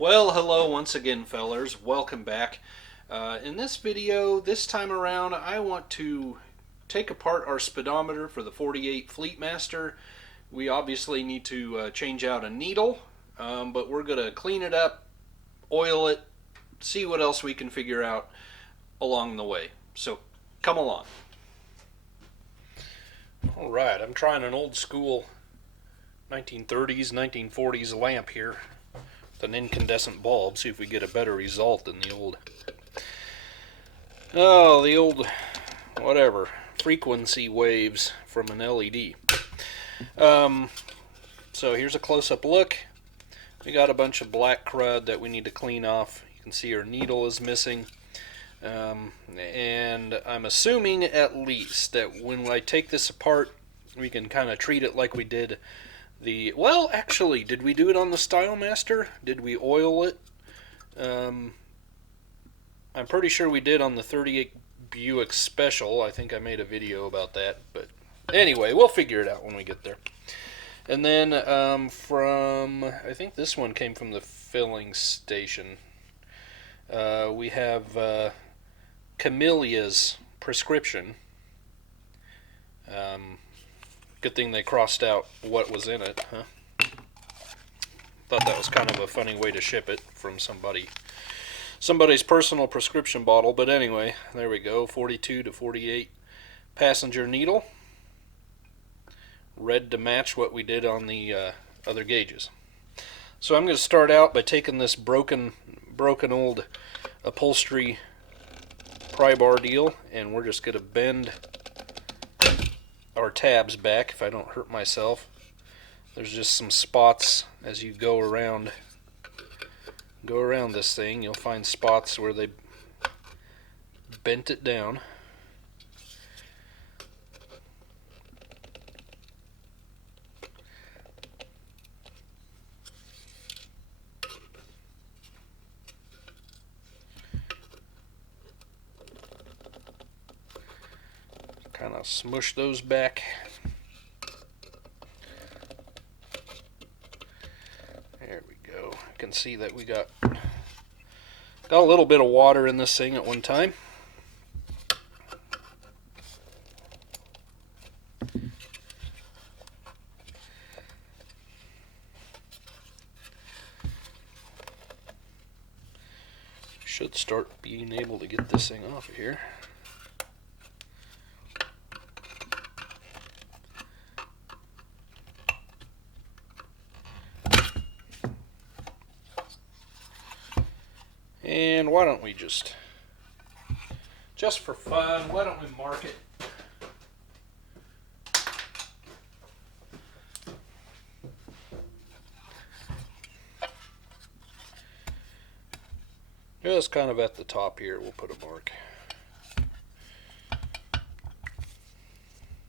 Well, hello once again, fellers. Welcome back. In this video, this time around, I want to take apart our speedometer for the 48 Fleetmaster. We obviously need to change out a needle, but we're going to clean it up, oil it, see what else we can figure out along the way. So, come along. Alright, I'm trying an old school 1930s, 1940s lamp here. An incandescent bulb, see if we get a better result than the old whatever frequency waves from an LED. So here's a close-up look. We got a bunch of black crud that we need to clean off. You can see our needle is missing, and I'm assuming at least that when I take this apart we can kind of treat it like we did well, actually, did we do it on the Speedometer? Did we oil it? I'm pretty sure we did on the 38 Buick Special. I think I made a video about that. But anyway, we'll figure it out when we get there. And then I think this one came from the filling station. We have Camellia's prescription. Good thing they crossed out what was in it, huh? Thought that was kind of a funny way to ship it from somebody's personal prescription bottle. But anyway, there we go. 42 to 48 passenger needle. Red to match what we did on the other gauges. So I'm going to start out by taking this broken old upholstery pry bar deal, and we're just going to bend our tabs back if I don't hurt myself. There's just some spots as you go around this thing. You'll find spots where they bent it down. Kind of smush those back. There we go. You can see that we got a little bit of water in this thing at one time. Should start being able to get this thing off of here. And why don't we just for fun, why don't we mark it? Just kind of at the top here, we'll put a mark.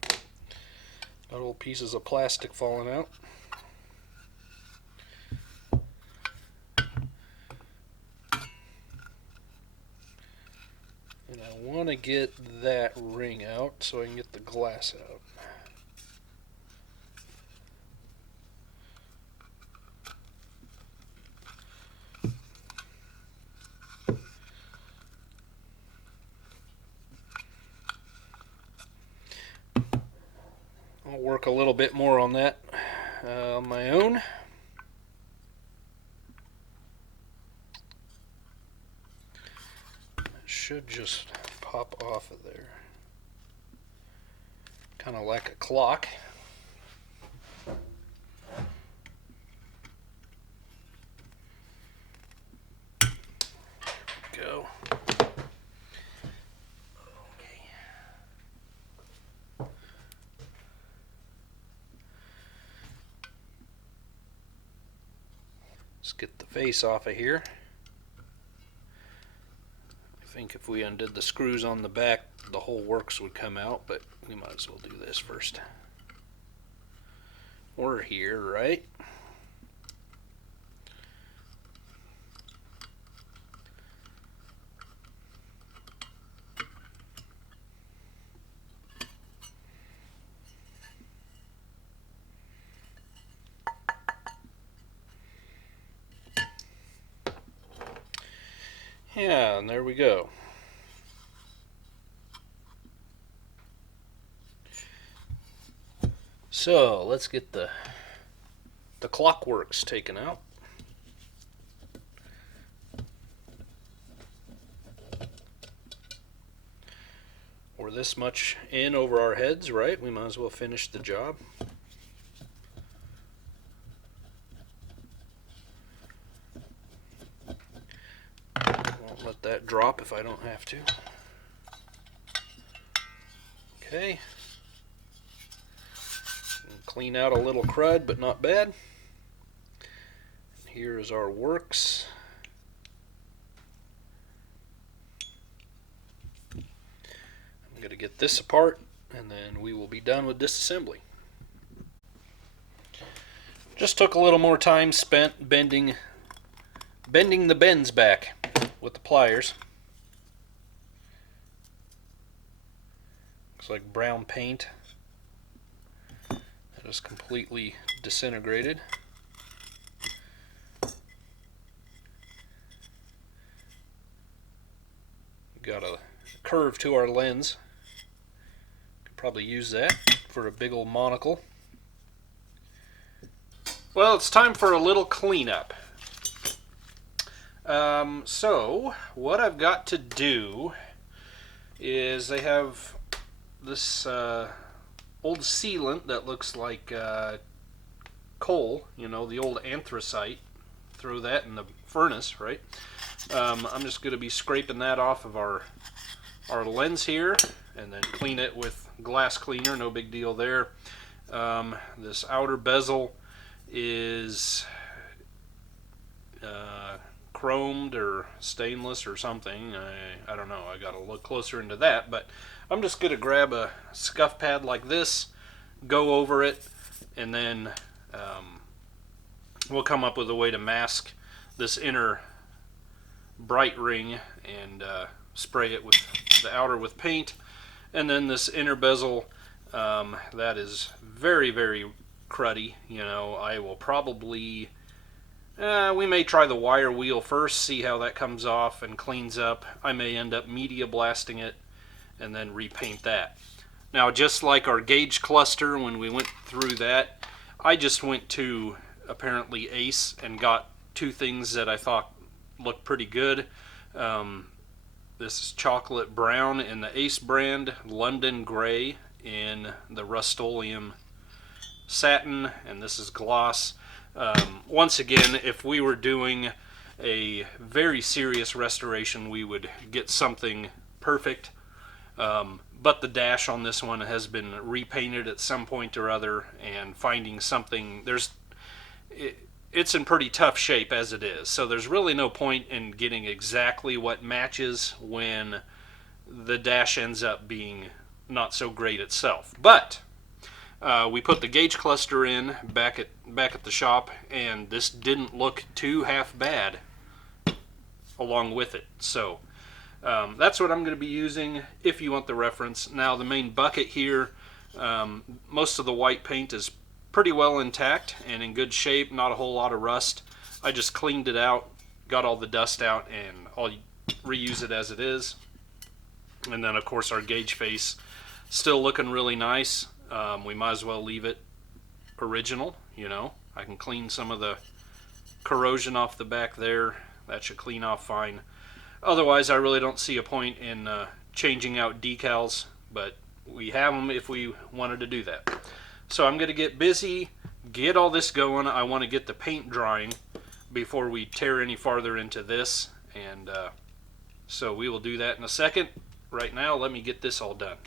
Got little pieces of plastic falling out. And I want to get that ring out so I can get the glass out. I'll work a little bit more on that on my own. It should just pop off of there. Kind of like a clock. Go. Let's get the face off of here. I think if we undid the screws on the back, the whole works would come out, but we might as well do this first. We're here, right? Yeah, and there we go. So let's get the clockworks taken out. We're this much in over our heads, right? We might as well finish the job. Won't let that drop if I don't have to. Okay. Clean out a little crud, but not bad. Here is our works. I'm going to get this apart, and then we will be done with disassembly. Just took a little more time spent bending the bends back with the pliers. Looks like brown paint that is completely disintegrated. Got a curve to our lens. Could probably use that for a big old monocle. Well, it's time for a little cleanup. So what I've got to do is they have this old sealant that looks like coal, you know, the old anthracite. Throw that in the furnace, right? I'm just going to be scraping that off of our lens here, and then clean it with glass cleaner. No big deal there. This outer bezel is chromed or stainless or something. I don't know. I got to look closer into that. But I'm just going to grab a scuff pad like this, go over it, and then we'll come up with a way to mask this inner bright ring and spray it with the outer with paint. And then this inner bezel, that is very, very cruddy. You know, I will probably we may try the wire wheel first, see how that comes off and cleans up. I may end up media blasting it and then repaint that. Now, just like our gauge cluster, when we went through that, I just went to apparently Ace and got two things that I thought looked pretty good. This is chocolate brown in the Ace brand, London gray in the Rust-Oleum satin, and this is gloss. Once again, if we were doing a very serious restoration, we would get something perfect. But the dash on this one has been repainted at some point or other, and finding something, it's in pretty tough shape as it is. So there's really no point in getting exactly what matches when the dash ends up being not so great itself. But we put the gauge cluster in back at the shop, and this didn't look too half bad along with it. So that's what I'm going to be using if you want the reference. Now, the main bucket here, most of the white paint is pretty well intact and in good shape, not a whole lot of rust. I just cleaned it out, got all the dust out, and I'll reuse it as it is. And then, of course, our gauge face still looking really nice. We might as well leave it original, you know. I can clean some of the corrosion off the back there. That should clean off fine. Otherwise, I really don't see a point in changing out decals, but we have them if we wanted to do that. So I'm going to get busy, get all this going. I want to get the paint drying before we tear any farther into this, and so we will do that in a second. Right now, let me get this all done.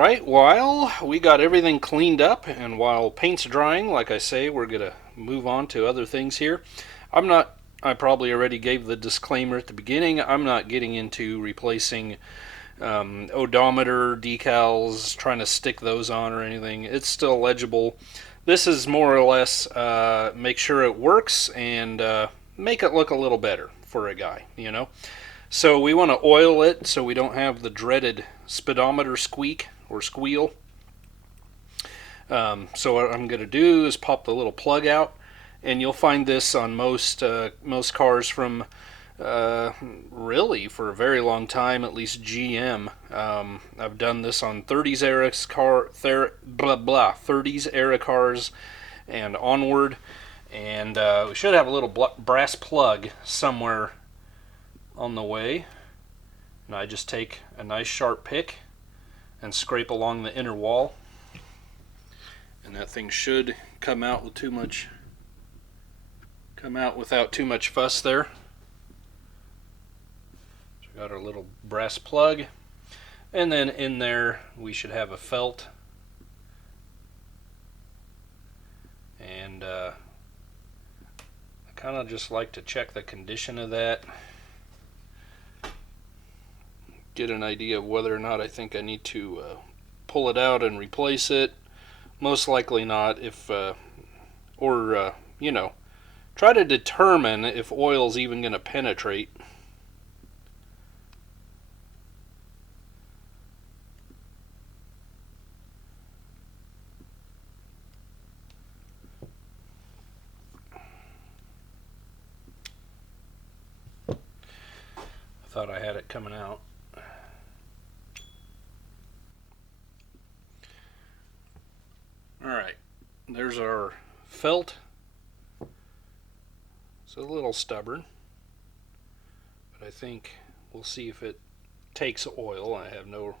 Alright, while we got everything cleaned up and while paint's drying, like I say, we're going to move on to other things here. I probably already gave the disclaimer at the beginning, I'm not getting into replacing odometer decals, trying to stick those on or anything. It's still legible. This is more or less make sure it works and make it look a little better for a guy, you know. So we want to oil it so we don't have the dreaded speedometer squeak or squeal. So what I'm going to do is pop the little plug out, and you'll find this on most cars from really for a very long time, at least GM. I've done this on 30s era 30s era cars and onward, and we should have a little brass plug somewhere on the way. And I just take a nice sharp pick and scrape along the inner wall, and that thing should come out without too much fuss there. So we got our little brass plug, and then in there we should have a felt, and I kind of just like to check the condition of that, get an idea of whether or not I think I need to pull it out and replace it. Most likely not, if you know, try to determine if oil's even going to penetrate. I thought I had it coming out. Alright, there's our felt. It's a little stubborn, but I think we'll see if it takes oil. I have no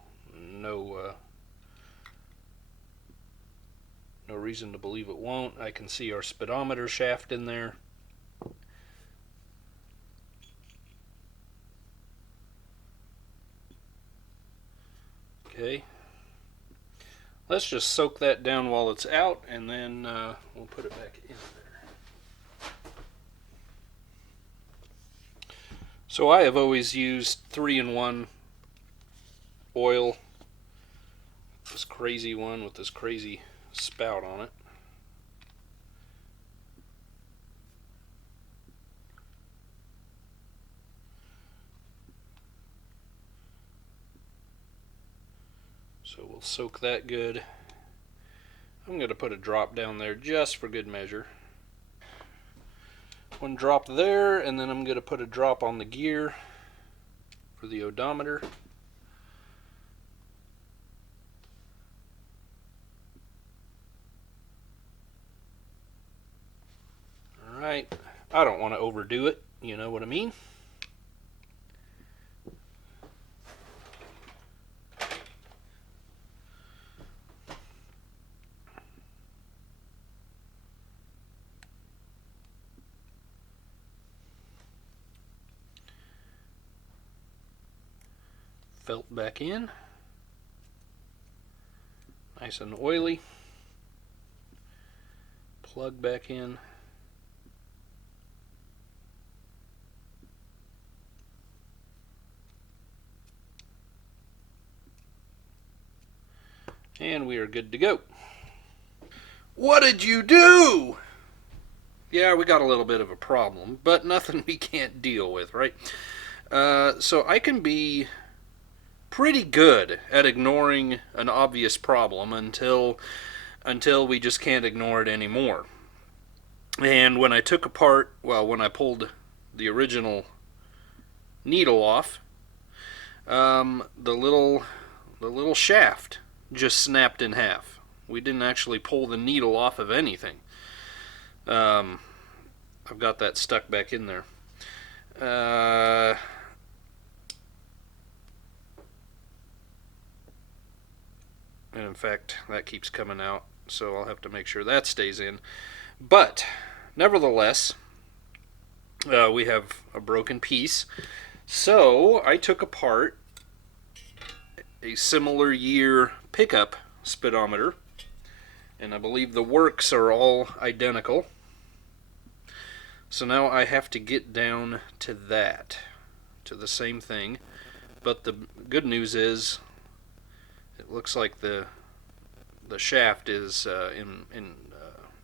reason to believe it won't. I can see our speedometer shaft in there. Okay. Let's just soak that down while it's out, and then we'll put it back in there. So I have always used 3-in-1 oil. This crazy one with this crazy spout on it. So we'll soak that good. I'm going to put a drop down there just for good measure. One drop there, and then I'm going to put a drop on the gear for the odometer. Alright, I don't want to overdo it, you know what I mean? Felt back in. Nice and oily. Plug back in. And we are good to go. What did you do? Yeah, we got a little bit of a problem, but nothing we can't deal with, right? So I can be pretty good at ignoring an obvious problem until we just can't ignore it anymore. And when I took apart, well, when I pulled the original needle off, the little shaft just snapped in half. We didn't actually pull the needle off of anything. I've got that stuck back in there. And in fact, that keeps coming out, so I'll have to make sure that stays in. But nevertheless, we have a broken piece. So I took apart a similar year pickup speedometer, and I believe the works are all identical. So now I have to get down to that, to the same thing. But the good news is, it looks like the shaft is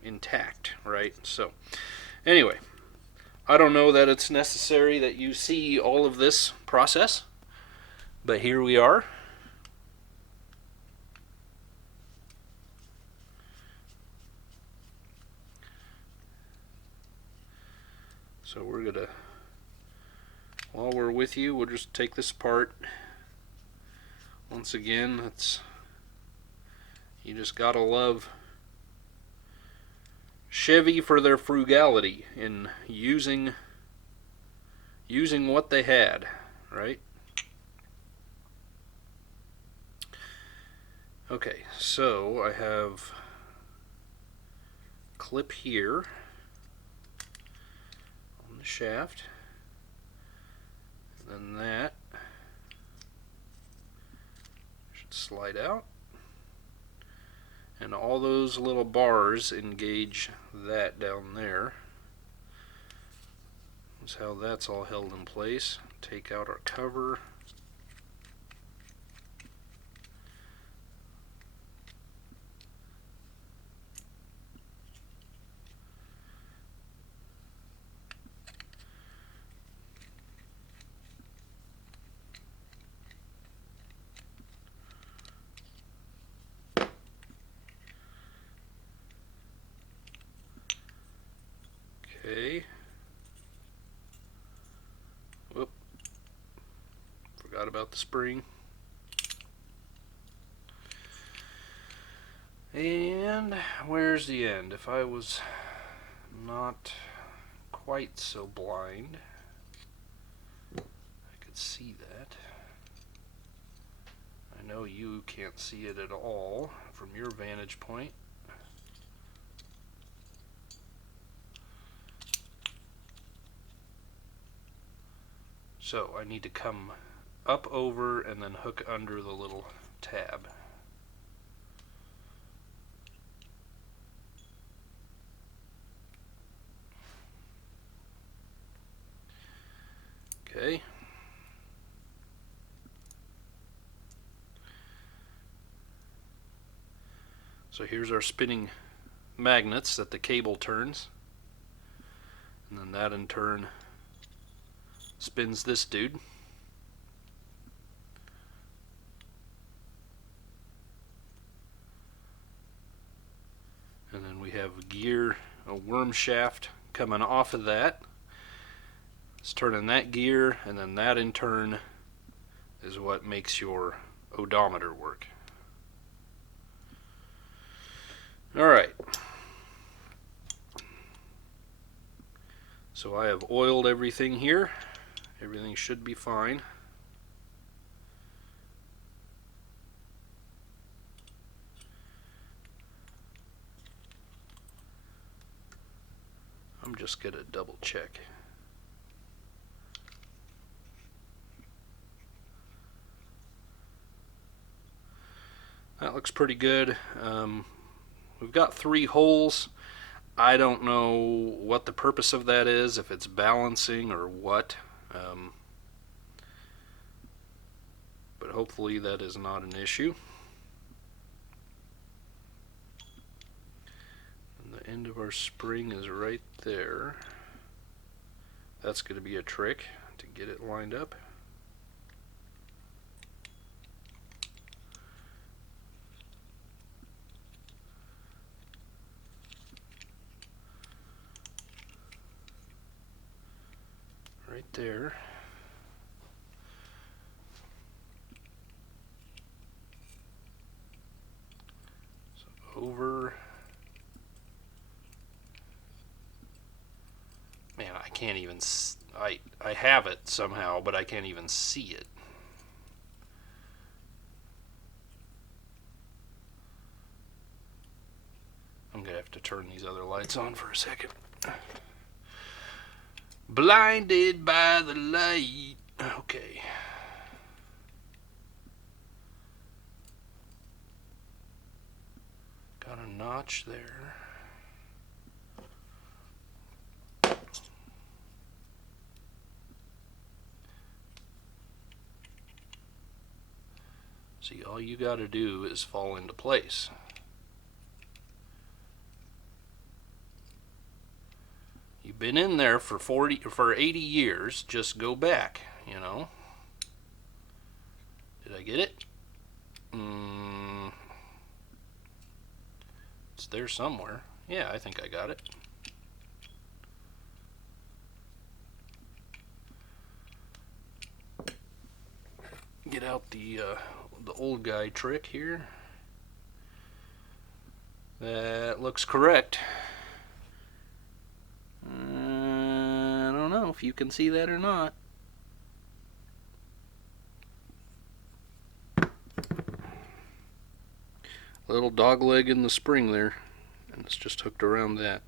intact, right? So anyway, I don't know that it's necessary that you see all of this process, but here we are. So we're gonna, while we're with you, we'll just take this apart. Once again, you just gotta love Chevy for their frugality in using what they had, right? Okay, so I have a clip here on the shaft, and then that should slide out, and all those little bars engage that down there. That's how that's all held in place. Take out our cover. Okay. Whoop. Forgot about the spring. And where's the end? If I was not quite so blind, I could see that. I know you can't see it at all from your vantage point. So I need to come up over and then hook under the little tab. Okay. So here's our spinning magnets that the cable turns, and then that in turn spins this dude. And then we have a gear, a worm shaft coming off of that. It's turning that gear, and then that in turn is what makes your odometer work. Alright. So I have oiled everything here. Everything should be fine. I'm just going to double check. That looks pretty good. We've got 3 holes. I don't know what the purpose of that is, if it's balancing or what. But hopefully that is not an issue. And the end of our spring is right there. That's going to be a trick to get it lined up. Right there. So over. Man, I can't even. I have it somehow, but I can't even see it. I'm gonna have to turn these other lights on for a second. Blinded by the light. Okay. notch there. See, all you got to do is fall into place. You've been in there for 80 years, just go back, you know. Did I get it? It's there somewhere. Yeah, I think I got it. Get out the old guy trick here. That looks correct. I don't know if you can see that or not. Little dog leg in the spring there, and it's just hooked around that.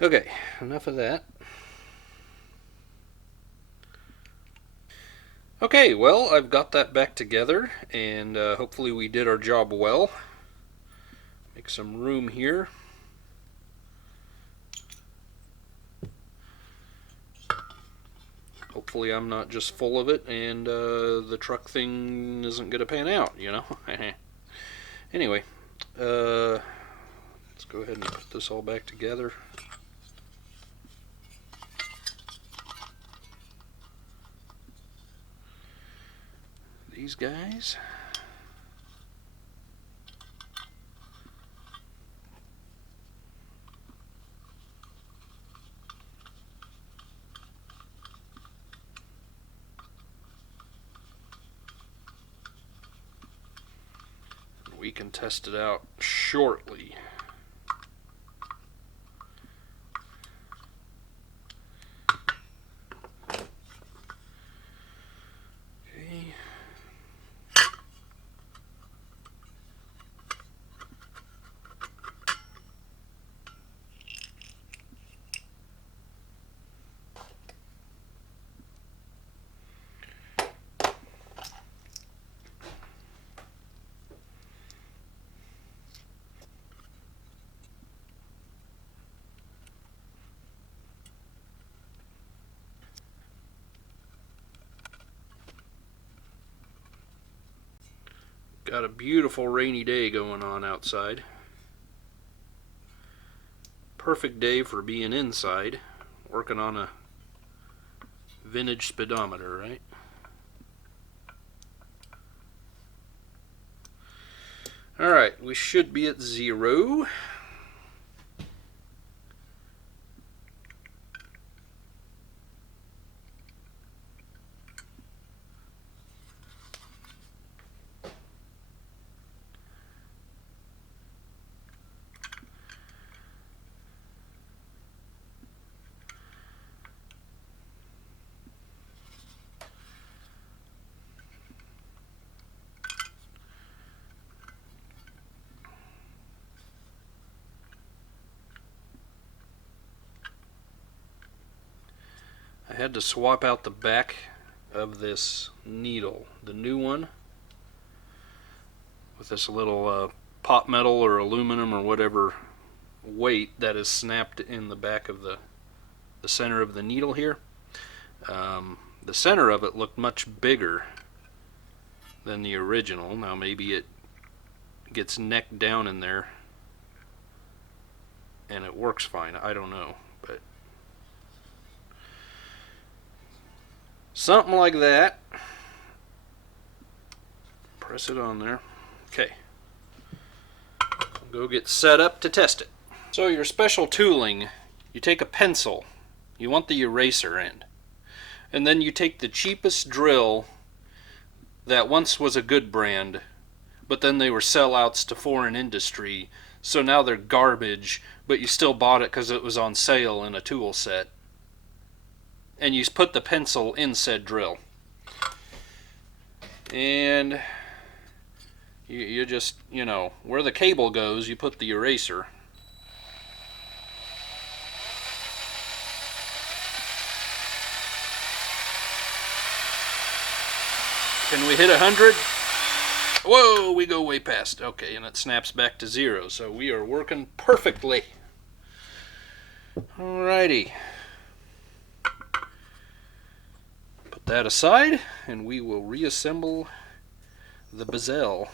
Okay, enough of that. Okay, well, I've got that back together, and hopefully we did our job well. Make some room here. Hopefully I'm not just full of it, and the truck thing isn't going to pan out, you know? Anyway, let's go ahead and put this all back together. These guys. We can test it out shortly. Okay. Got a beautiful rainy day going on outside. Perfect day for being inside, working on a vintage speedometer, right? Alright, we should be at 0. I had to swap out the back of this needle, the new one, with this little pot metal or aluminum or whatever weight that is snapped in the back of the center of the needle here. The center of it looked much bigger than the original. Now maybe it gets necked down in there and it works fine. I don't know, but something like that. Press it on there. Okay. Go get set up to test it. So your special tooling, you take a pencil. You want the eraser end. And then you take the cheapest drill that once was a good brand, but then they were sellouts to foreign industry, so now they're garbage, but you still bought it because it was on sale in a tool set. And you put the pencil in said drill. And you just, you know, where the cable goes, you put the eraser. Can we hit 100? Whoa, we go way past. Okay, and it snaps back to 0, so we are working perfectly. Alrighty. Put that aside, and we will reassemble the bezel.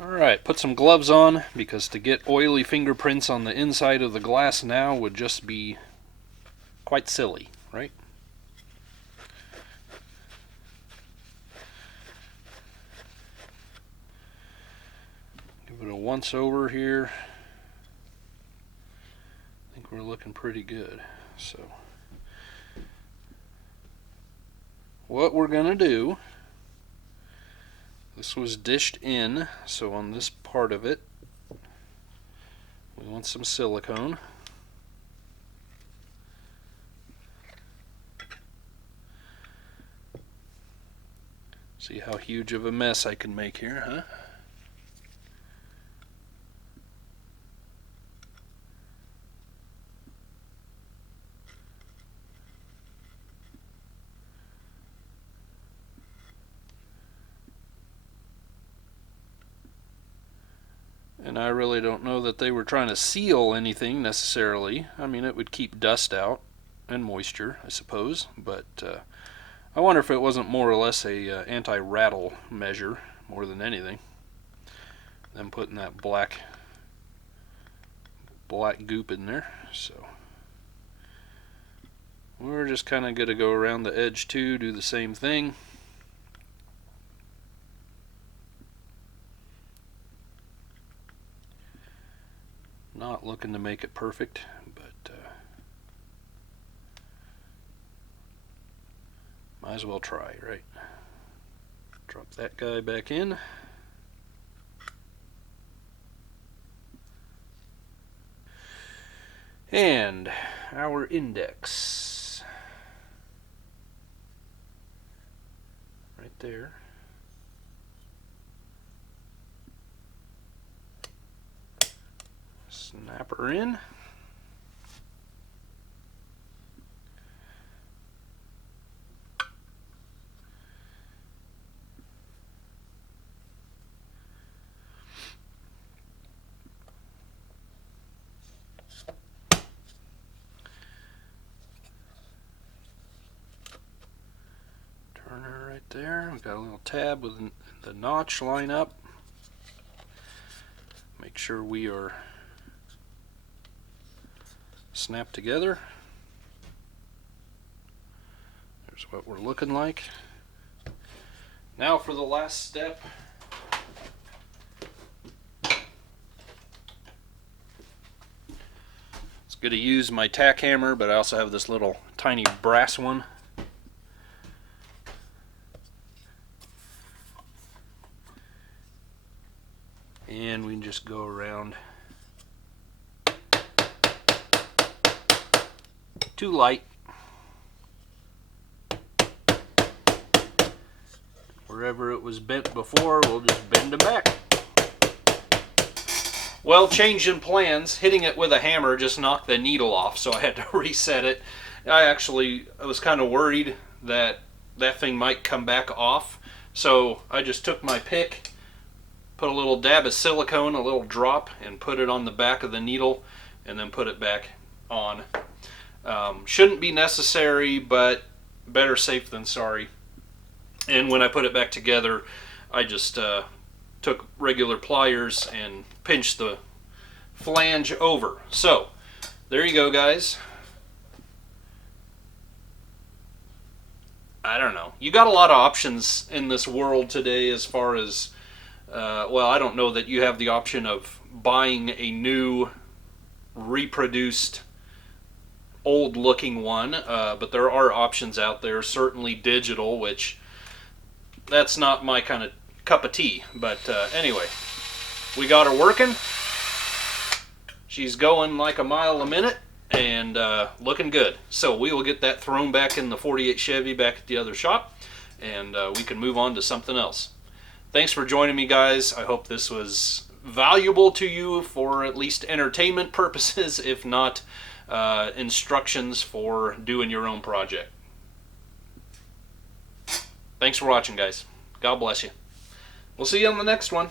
Alright, put some gloves on, because to get oily fingerprints on the inside of the glass now would just be quite silly, right? Give it a once over here. I think we're looking pretty good. So what we're going to do, this was dished in, so on this part of it we want some silicone. See how huge of a mess I can make here, huh? And I really don't know that they were trying to seal anything necessarily. I mean, it would keep dust out and moisture, I suppose, but I wonder if it wasn't more or less a anti-rattle measure more than anything. Then putting that black goop in there. So we're just kind of going to go around the edge too, do the same thing. Not looking to make it perfect, but might as well try, right? Drop that guy back in. And our index. Right there. Snap her in. Turn her right there. We've got a little tab with the notch line up. Make sure we are snap together. There's what we're looking like. Now for the last step. It's good to use my tack hammer, but I also have this little tiny brass one. And we can just go around. Too light. Wherever it was bent before, we'll just bend them back. Well, change in plans. Hitting it with a hammer just knocked the needle off, so I had to reset it. I was kind of worried that that thing might come back off, so I just took my pick, put a little dab of silicone, a little drop, and put it on the back of the needle, and then put it back on. Shouldn't be necessary, but better safe than sorry. And when I put it back together, I just took regular pliers and pinched the flange over. So there you go, guys. I don't know. You got a lot of options in this world today as far as well, I don't know that you have the option of buying a new reproduced old looking one, but there are options out there, certainly digital, which that's not my kind of cup of tea. But anyway, we got her working. She's going like a mile a minute and looking good. So we will get that thrown back in the 48 Chevy back at the other shop, and we can move on to something else. Thanks for joining me, guys. I hope this was valuable to you for at least entertainment purposes, if not instructions for doing your own project. Thanks for watching, guys. God bless you. We'll see you on the next one.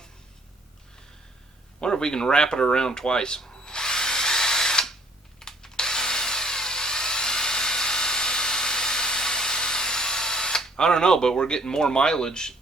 Wonder if we can wrap it around twice. I don't know, but we're getting more mileage